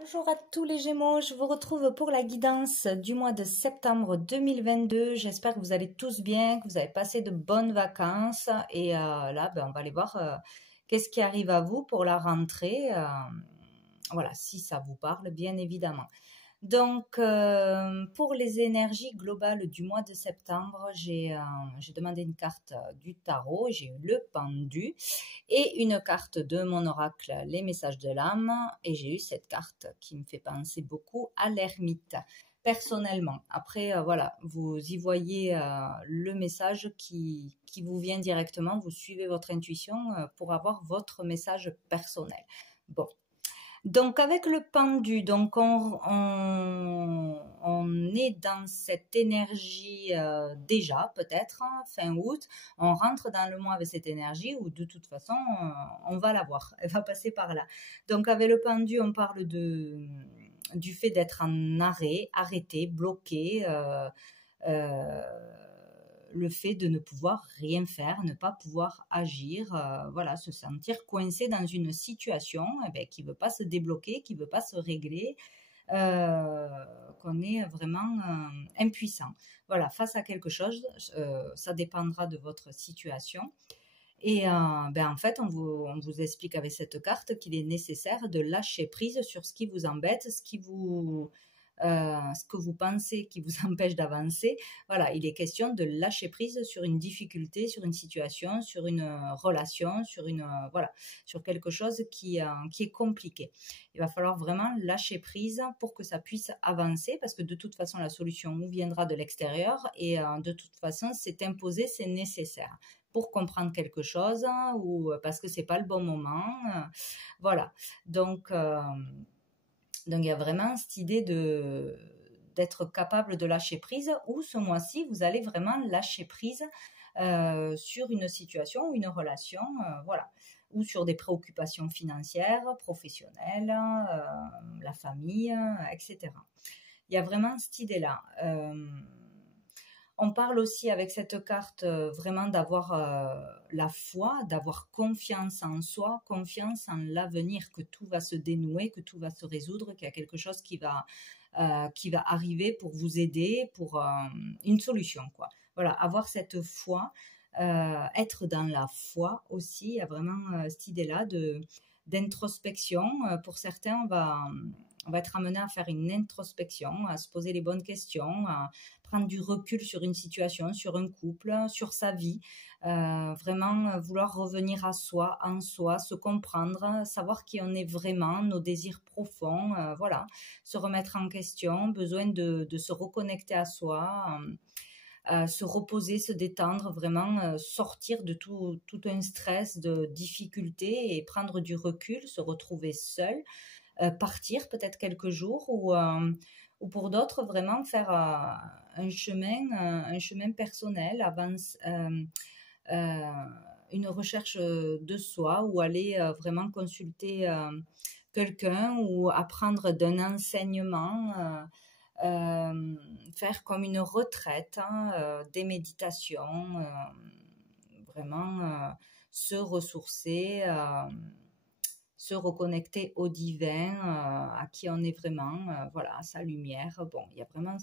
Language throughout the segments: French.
Bonjour à tous les Gémeaux, je vous retrouve pour la guidance du mois de septembre 2022. J'espère que vous allez tous bien, que vous avez passé de bonnes vacances. Et là, on va aller voir qu'est-ce qui arrive à vous pour la rentrée. Voilà, si ça vous parle, bien évidemment. Donc, pour les énergies globales du mois de septembre, j'ai demandé une carte du tarot, j'ai eu le pendu et une carte de mon oracle, les messages de l'âme, et j'ai eu cette carte qui me fait penser beaucoup à l'ermite, personnellement. Après, voilà, vous y voyez le message qui vous vient directement, vous suivez votre intuition pour avoir votre message personnel. Bon. Donc avec le pendu, donc on est dans cette énergie déjà peut-être fin août, on rentre dans le mois avec cette énergie où de toute façon on va la voir, elle va passer par là. Donc avec le pendu on parle du fait d'être en arrêt, arrêté, bloqué, euh, le fait de ne pouvoir rien faire, ne pas pouvoir agir, voilà, se sentir coincé dans une situation qui ne veut pas se débloquer, qui ne veut pas se régler, qu'on est vraiment impuissant. Voilà, face à quelque chose, ça dépendra de votre situation. Et en fait, on vous explique avec cette carte qu'il est nécessaire de lâcher prise sur ce qui vous embête, ce que vous pensez qui vous empêche d'avancer. Voilà, il est question de lâcher prise sur une difficulté, sur une situation, sur une relation, voilà, sur quelque chose qui est compliqué. Il va falloir vraiment lâcher prise pour que ça puisse avancer, parce que de toute façon, la solution nous viendra de l'extérieur et de toute façon, c'est imposé, c'est nécessaire pour comprendre quelque chose ou parce que c'est pas le bon moment. Voilà. Donc il y a vraiment cette idée d'être capable de lâcher prise, ou ce mois-ci, vous allez vraiment lâcher prise sur une situation ou une relation, voilà, ou sur des préoccupations financières, professionnelles, la famille, etc. Il y a vraiment cette idée-là. On parle aussi avec cette carte vraiment d'avoir la foi, d'avoir confiance en soi, confiance en l'avenir, que tout va se dénouer, que tout va se résoudre, qu'il y a quelque chose qui va arriver pour vous aider, pour une solution, quoi. Voilà, avoir cette foi, être dans la foi aussi, il y a vraiment cette idée-là d'introspection. Pour certains, on va être amené à faire une introspection, à se poser les bonnes questions, à prendre du recul sur une situation, sur un couple, sur sa vie, vraiment vouloir revenir à soi, en soi, se comprendre, savoir qui on est vraiment, nos désirs profonds, voilà, se remettre en question, besoin de se reconnecter à soi, se reposer, se détendre, vraiment sortir de tout un stress, de difficultés et prendre du recul, se retrouver seul, partir peut-être quelques jours ou pour d'autres vraiment faire un chemin personnel, une recherche de soi, ou aller vraiment consulter quelqu'un ou apprendre d'un enseignement, faire comme une retraite, des méditations, vraiment se ressourcer, se reconnecter au divin, à qui on est vraiment, voilà, à sa lumière. Bon, il y a vraiment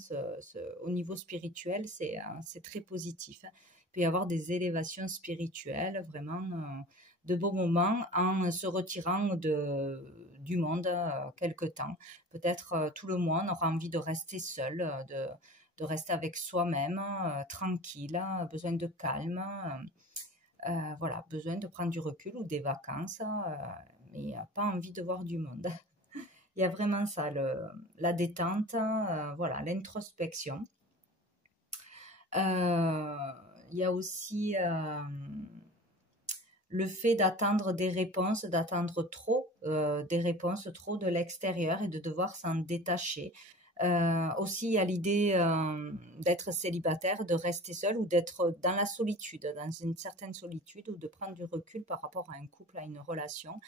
au niveau spirituel, c'est très positif. Il peut y avoir des élévations spirituelles, vraiment de beaux moments en se retirant du monde quelque temps. Peut-être tout le mois, on aura envie de rester seul, de rester avec soi-même, tranquille, besoin de calme. Voilà, besoin de prendre du recul ou des vacances, mais pas envie de voir du monde. Il y a vraiment ça, la détente, voilà, l'introspection. Il y a aussi le fait d'attendre des réponses, d'attendre trop des réponses, trop de l'extérieur, et de devoir s'en détacher. Aussi, il y a l'idée d'être célibataire, de rester seul, ou d'être dans la solitude, dans une certaine solitude, ou de prendre du recul par rapport à un couple, à une relation,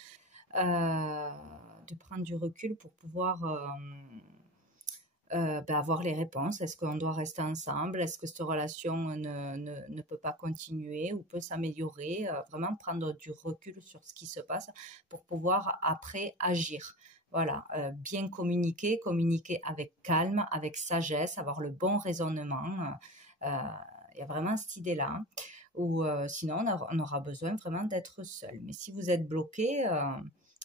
de prendre du recul pour pouvoir avoir les réponses. Est-ce qu'on doit rester ensemble? Est-ce que cette relation ne peut pas continuer ou peut s'améliorer? Vraiment prendre du recul sur ce qui se passe pour pouvoir après agir. Voilà, bien communiquer, communiquer avec calme, avec sagesse, avoir le bon raisonnement. Il y a vraiment cette idée-là. Ou sinon, on aura besoin vraiment d'être seul. Mais si vous êtes bloqué,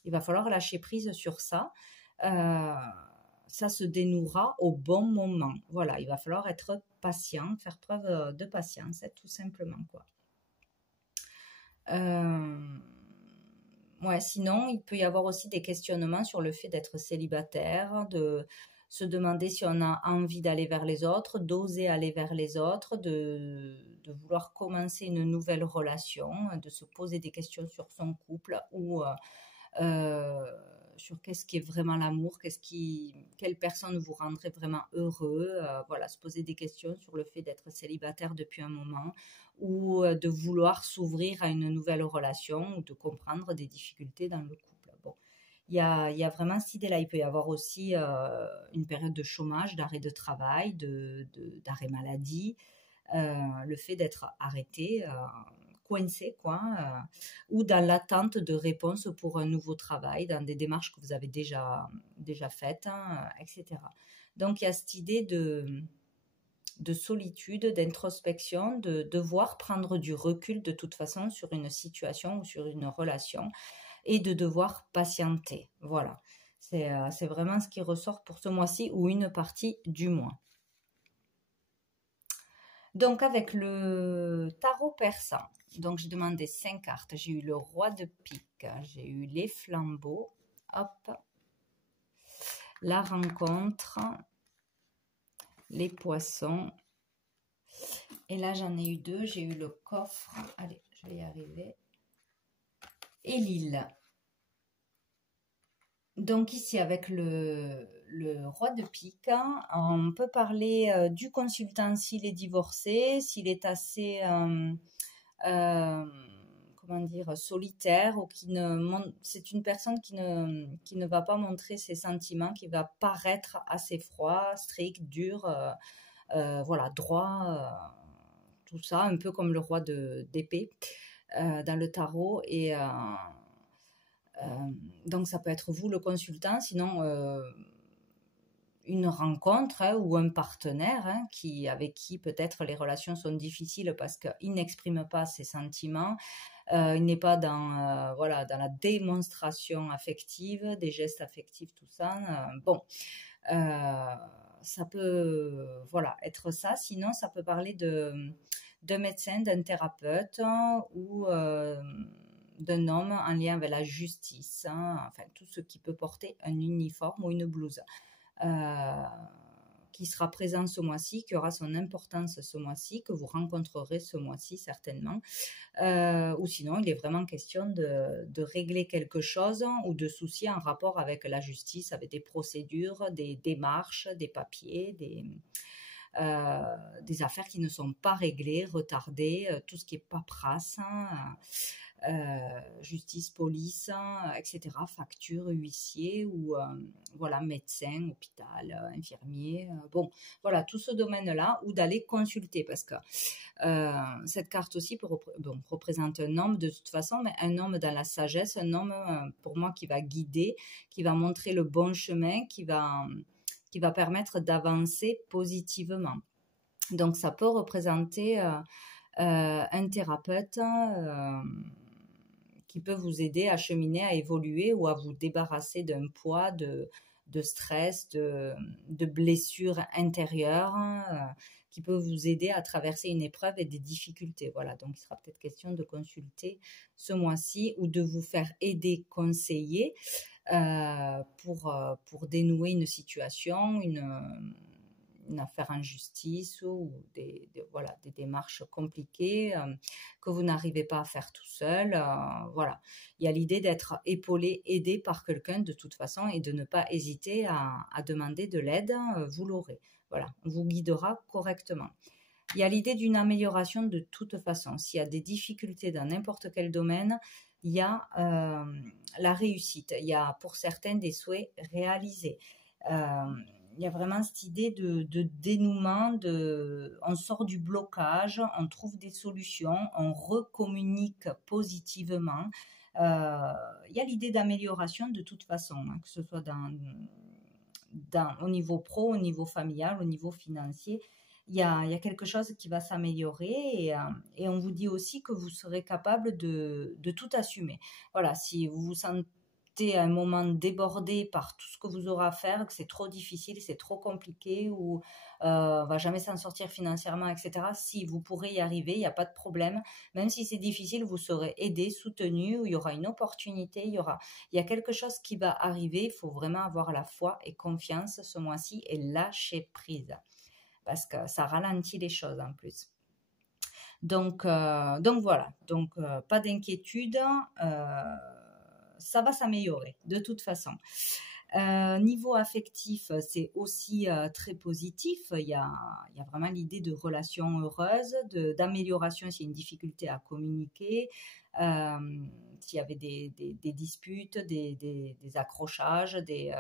il va falloir lâcher prise sur ça. Ça se dénouera au bon moment. Voilà, il va falloir être patient, faire preuve de patience, tout simplement, quoi. Ouais, sinon, il peut y avoir aussi des questionnements sur le fait d'être célibataire, de se demander si on a envie d'aller vers les autres, d'oser aller vers les autres, de vouloir commencer une nouvelle relation, de se poser des questions sur son couple ou euh, sur qu'est-ce qui est vraiment l'amour, quelle personne vous rendrait vraiment heureux, voilà, se poser des questions sur le fait d'être célibataire depuis un moment ou de vouloir s'ouvrir à une nouvelle relation ou de comprendre des difficultés dans le couple. Bon, il y a vraiment cette idée-là. Il peut y avoir aussi une période de chômage, d'arrêt de travail, d'arrêt maladie, le fait d'être arrêté, coincé, quoi, ou dans l'attente de réponses pour un nouveau travail, dans des démarches que vous avez déjà faites, hein, etc. Donc, il y a cette idée de solitude, d'introspection, de devoir prendre du recul de toute façon sur une situation ou sur une relation et de devoir patienter. Voilà, c'est vraiment ce qui ressort pour ce mois-ci ou une partie du mois. Donc avec le tarot persan, donc j'ai demandé 5 cartes. J'ai eu le roi de pique, j'ai eu les flambeaux, hop, la rencontre, les poissons. Et là j'en ai eu 2, j'ai eu le coffre, allez je vais y arriver, et l'île. Donc ici avec le roi de pique, on peut parler du consultant s'il est divorcé, s'il est assez comment dire, solitaire ou c'est une personne qui ne va pas montrer ses sentiments, qui va paraître assez froid, strict, dur, voilà, droit, tout ça, un peu comme le roi d'épée dans le tarot. Et donc ça peut être vous le consultant, sinon une rencontre ou un partenaire avec qui peut-être les relations sont difficiles parce qu'il n'exprime pas ses sentiments, il n'est pas dans, voilà, dans la démonstration affective, des gestes affectifs, tout ça. Bon, ça peut voilà, être ça. Sinon, ça peut parler d'un médecin, d'un thérapeute ou d'un homme en lien avec la justice, enfin tout ce qui peut porter un uniforme ou une blouse. Qui sera présent ce mois-ci, qui aura son importance ce mois-ci, que vous rencontrerez ce mois-ci certainement. Ou sinon, il est vraiment question de régler quelque chose ou de soucis en rapport avec la justice, avec des procédures, des démarches, des papiers, des affaires qui ne sont pas réglées, retardées, tout ce qui est paperasse, justice, police, etc., facture, huissier ou voilà, médecin, hôpital, infirmier, bon, voilà, tout ce domaine-là, ou d'aller consulter, parce que cette carte aussi représente un homme de toute façon, mais un homme dans la sagesse, un homme pour moi qui va guider, qui va montrer le bon chemin, qui va permettre d'avancer positivement. Donc ça peut représenter un thérapeute qui peut vous aider à cheminer, à évoluer ou à vous débarrasser d'un poids, de stress, de blessures intérieures, qui peut vous aider à traverser une épreuve et des difficultés. Voilà, donc il sera peut-être question de consulter ce mois-ci ou de vous faire aider, conseiller pour dénouer une situation, une affaire en justice ou des démarches compliquées que vous n'arrivez pas à faire tout seul. Voilà, il y a l'idée d'être épaulé, aidé par quelqu'un de toute façon et de ne pas hésiter à demander de l'aide. Vous l'aurez. Voilà, on vous guidera correctement. Il y a l'idée d'une amélioration de toute façon. S'il y a des difficultés dans n'importe quel domaine, il y a la réussite. Il y a pour certains des souhaits réalisés. Il y a vraiment cette idée de dénouement, on sort du blocage, on trouve des solutions, on recommunique positivement. Il y a l'idée d'amélioration de toute façon, hein, que ce soit au niveau pro, au niveau familial, au niveau financier. Il y a quelque chose qui va s'améliorer et on vous dit aussi que vous serez capable de tout assumer. Voilà, si vous vous sentez à un moment débordé par tout ce que vous aurez à faire, que c'est trop difficile, c'est trop compliqué ou on va jamais s'en sortir financièrement, etc. Si vous pourrez y arriver, il n'y a pas de problème. Même si c'est difficile, vous serez aidé, soutenu, il y aura une opportunité, il y a quelque chose qui va arriver. Il faut vraiment avoir la foi et confiance ce mois-ci et lâcher prise parce que ça ralentit les choses en plus. Donc voilà, pas d'inquiétude, ça va s'améliorer de toute façon. Niveau affectif, c'est aussi très positif. Il y a vraiment l'idée de relations heureuses, d'amélioration s'il y a une difficulté à communiquer, s'il y avait des disputes, des accrochages, des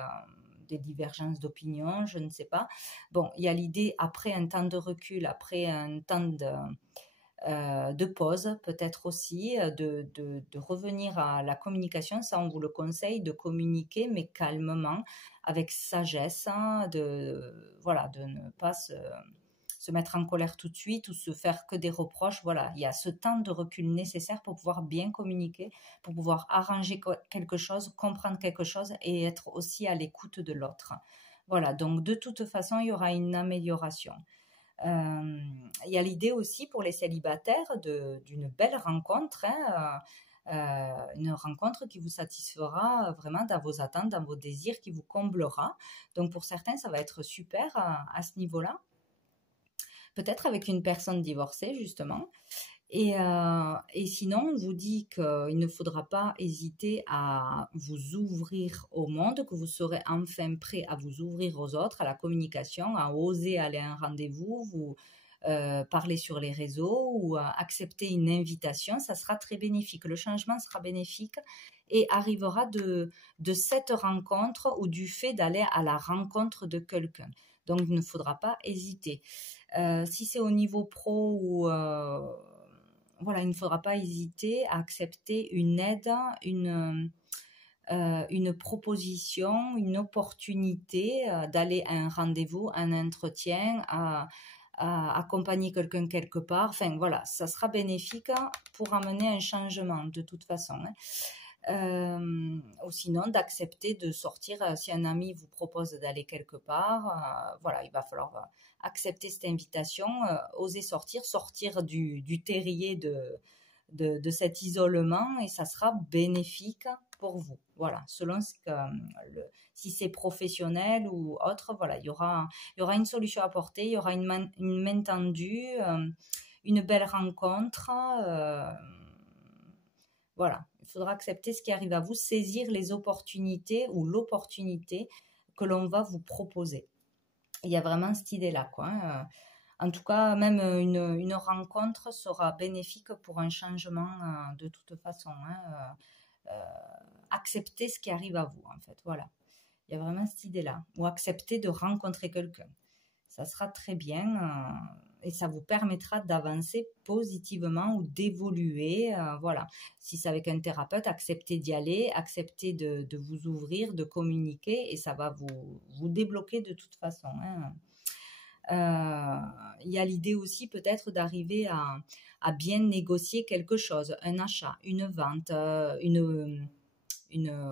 divergences d'opinion, je ne sais pas. Bon, il y a l'idée, après un temps de recul, après un temps de pause, peut-être aussi, de revenir à la communication. Ça, on vous le conseille, de communiquer, mais calmement, avec sagesse, hein, de ne pas se mettre en colère tout de suite ou se faire que des reproches. Voilà, il y a ce temps de recul nécessaire pour pouvoir bien communiquer, pour pouvoir arranger quelque chose, comprendre quelque chose et être aussi à l'écoute de l'autre. Voilà, donc de toute façon, il y aura une amélioration. Il y a l'idée aussi pour les célibataires d'une belle rencontre, hein, une rencontre qui vous satisfera vraiment dans vos attentes, dans vos désirs, qui vous comblera. Donc pour certains, ça va être super à ce niveau-là. Peut-être avec une personne divorcée, justement. Et sinon, on vous dit qu'il ne faudra pas hésiter à vous ouvrir au monde, que vous serez enfin prêt à vous ouvrir aux autres, à la communication, à oser aller à un rendez-vous, vous parler sur les réseaux ou accepter une invitation. Ça sera très bénéfique. Le changement sera bénéfique et arrivera de cette rencontre ou du fait d'aller à la rencontre de quelqu'un. Donc, il ne faudra pas hésiter. Si c'est au niveau pro ou voilà, il ne faudra pas hésiter à accepter une aide, une proposition, une opportunité d'aller à un rendez-vous, un entretien, à accompagner quelqu'un quelque part. Enfin voilà, ça sera bénéfique pour amener un changement de toute façon. Ou sinon d'accepter de sortir si un ami vous propose d'aller quelque part. Voilà, il va falloir accepter cette invitation, oser sortir du terrier de cet isolement et ça sera bénéfique pour vous. Voilà, selon si c'est professionnel ou autre, voilà, il y aura une solution à apporter, il y aura une main tendue, une belle rencontre. Voilà, il faudra accepter ce qui arrive à vous, saisir les opportunités ou l'opportunité que l'on va vous proposer. Il y a vraiment cette idée-là, quoi. En tout cas, même une rencontre sera bénéfique pour un changement de toute façon. Accepter ce qui arrive à vous, en fait. Voilà. Il y a vraiment cette idée-là. Ou accepter de rencontrer quelqu'un. Ça sera très bien et ça vous permettra d'avancer positivement ou d'évoluer. Voilà. Si c'est avec un thérapeute, acceptez d'y aller, acceptez de vous ouvrir, de communiquer et ça va vous débloquer de toute façon. Il y a l'idée aussi peut-être d'arriver à bien négocier quelque chose, un achat, une vente,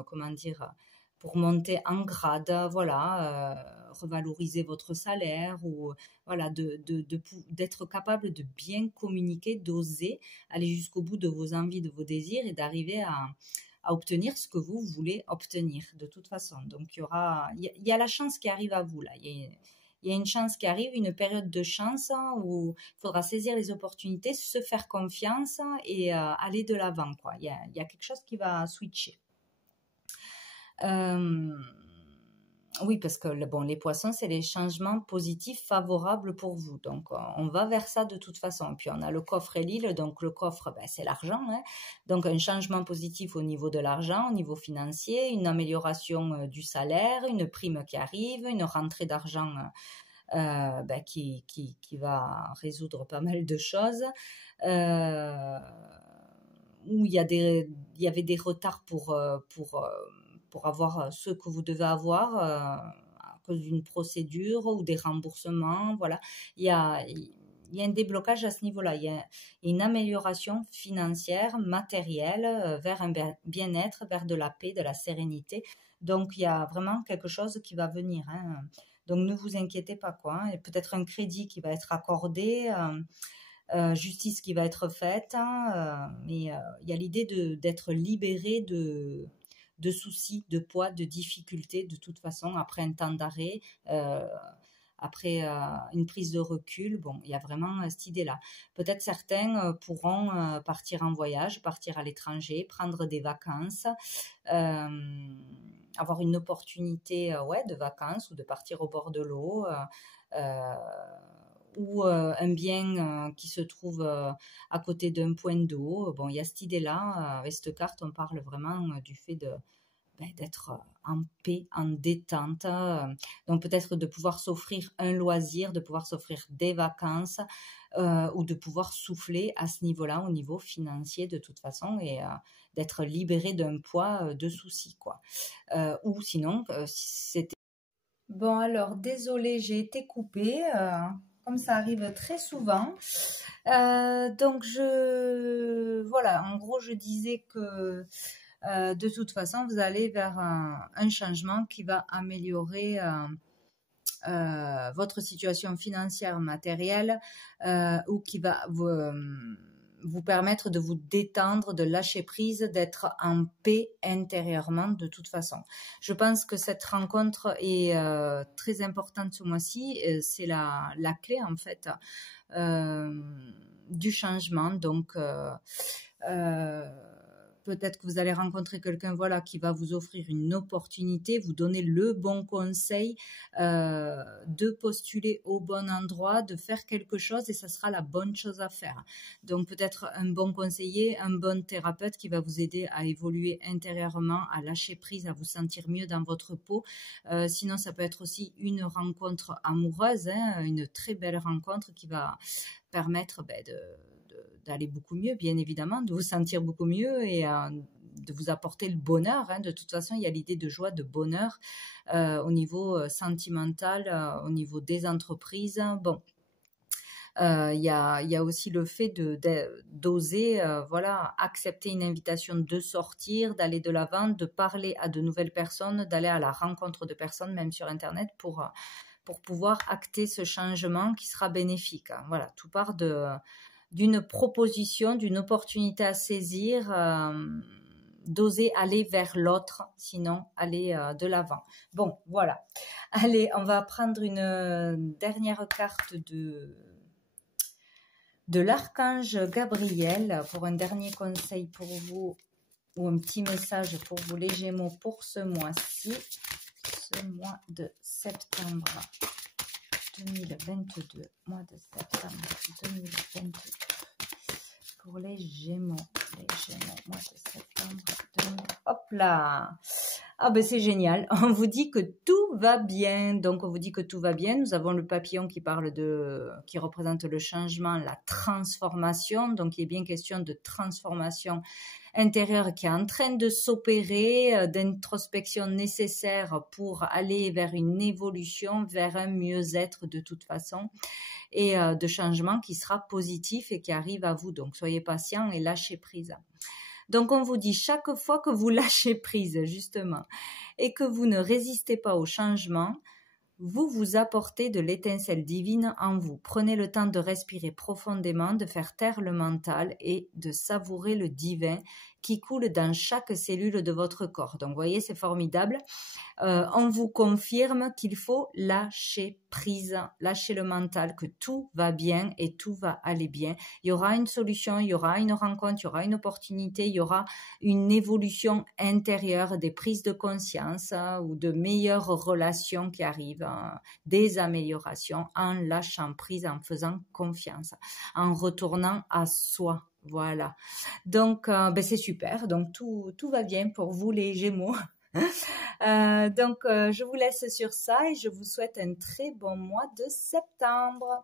comment dire, pour monter en grade, voilà, revaloriser votre salaire ou voilà, d'être capable de bien communiquer, d'oser aller jusqu'au bout de vos envies, de vos désirs et d'arriver à obtenir ce que vous voulez obtenir de toute façon. Donc il y a la chance qui arrive à vous là. Il y a une chance qui arrive, une période de chance où il faudra saisir les opportunités, se faire confiance et aller de l'avant, quoi. Il y a quelque chose qui va switcher. Oui, parce que les poissons, c'est les changements positifs favorables pour vous. Donc, on va vers ça de toute façon. Puis, on a le coffre et l'île. Donc, le coffre, c'est l'argent. Donc, un changement positif au niveau de l'argent, au niveau financier, une amélioration du salaire, une prime qui arrive, une rentrée d'argent qui va résoudre pas mal de choses. où il y avait des retards pour avoir ce que vous devez avoir à cause d'une procédure ou des remboursements. Voilà, il y a un déblocage à ce niveau-là. Il y a une amélioration financière, matérielle, vers un bien-être, vers de la paix, de la sérénité. Donc, il y a vraiment quelque chose qui va venir, hein. Donc, ne vous inquiétez pas, quoi, hein. Et peut-être un crédit qui va être accordé, justice qui va être faite, hein, mais il y a l'idée d'être libéré de soucis, de poids, de difficultés, de toute façon, après un temps d'arrêt, après une prise de recul. Bon, il y a vraiment cette idée-là. Peut-être certains pourront partir en voyage, partir à l'étranger, prendre des vacances, avoir une opportunité ouais, de vacances ou de partir au bord de l'eau. Ou un bien qui se trouve à côté d'un point d'eau. Bon, il y a cette idée-là. Avec cette carte, on parle vraiment du fait d'être en paix, en détente. Donc peut-être de pouvoir s'offrir un loisir, de pouvoir s'offrir des vacances ou de pouvoir souffler à ce niveau-là, au niveau financier de toute façon, et d'être libéré d'un poids de soucis, quoi. Ou sinon, si c'était... Bon, alors, désolée, j'ai été coupée, comme ça arrive très souvent. Donc, voilà, en gros, je disais que de toute façon, vous allez vers un changement qui va améliorer votre situation financière, matérielle, ou qui va vous permettre de vous détendre, de lâcher prise, d'être en paix intérieurement de toute façon. Je pense que cette rencontre est très importante ce mois-ci. C'est la clé en fait du changement. Donc peut-être que vous allez rencontrer quelqu'un voilà, qui va vous offrir une opportunité, vous donner le bon conseil, de postuler au bon endroit, de faire quelque chose et ça sera la bonne chose à faire. Donc peut-être un bon conseiller, un bon thérapeute qui va vous aider à évoluer intérieurement, à lâcher prise, à vous sentir mieux dans votre peau. Sinon, ça peut être aussi une rencontre amoureuse, hein, une très belle rencontre qui va permettre d'aller beaucoup mieux, bien évidemment, de vous sentir beaucoup mieux et de vous apporter le bonheur. Hein. De toute façon, il y a l'idée de joie, de bonheur au niveau sentimental, au niveau des entreprises. Bon, il y a aussi le fait d'oser voilà, accepter une invitation de sortir, d'aller de l'avant, de parler à de nouvelles personnes, d'aller à la rencontre de personnes, même sur Internet, pour pouvoir acter ce changement qui sera bénéfique. Hein. Voilà, tout part d'une proposition, d'une opportunité à saisir, d'oser aller vers l'autre, sinon aller de l'avant. Bon, voilà. Allez, on va prendre une dernière carte de l'archange Gabriel pour un dernier conseil pour vous, ou un petit message pour vous les Gémeaux pour ce mois-ci, ce mois de septembre 2022, mois de septembre 2022 pour les Gémeaux, mois de septembre 2022. Hop là! Ah ben c'est génial, on vous dit que tout va bien, donc on vous dit que tout va bien, nous avons le papillon qui qui représente le changement, la transformation, donc il est bien question de transformation intérieure qui est en train de s'opérer, d'introspection nécessaire pour aller vers une évolution, vers un mieux-être de toute façon, et de changement qui sera positif et qui arrive à vous, donc soyez patient et lâchez prise. Donc, on vous dit chaque fois que vous lâchez prise, justement, et que vous ne résistez pas au changement, vous vous apportez de l'étincelle divine en vous. Prenez le temps de respirer profondément, de faire taire le mental et de savourer le divin qui coule dans chaque cellule de votre corps. Donc, vous voyez, c'est formidable. On vous confirme qu'il faut lâcher prise, lâcher le mental, que tout va bien et tout va aller bien. Il y aura une solution, il y aura une rencontre, il y aura une opportunité, il y aura une évolution intérieure, des prises de conscience ou de meilleures relations qui arrivent, des améliorations en lâchant prise, en faisant confiance, en retournant à soi. Voilà. Donc, c'est super. Donc, tout va bien pour vous, les Gémeaux. Donc, je vous laisse sur ça et je vous souhaite un très bon mois de septembre.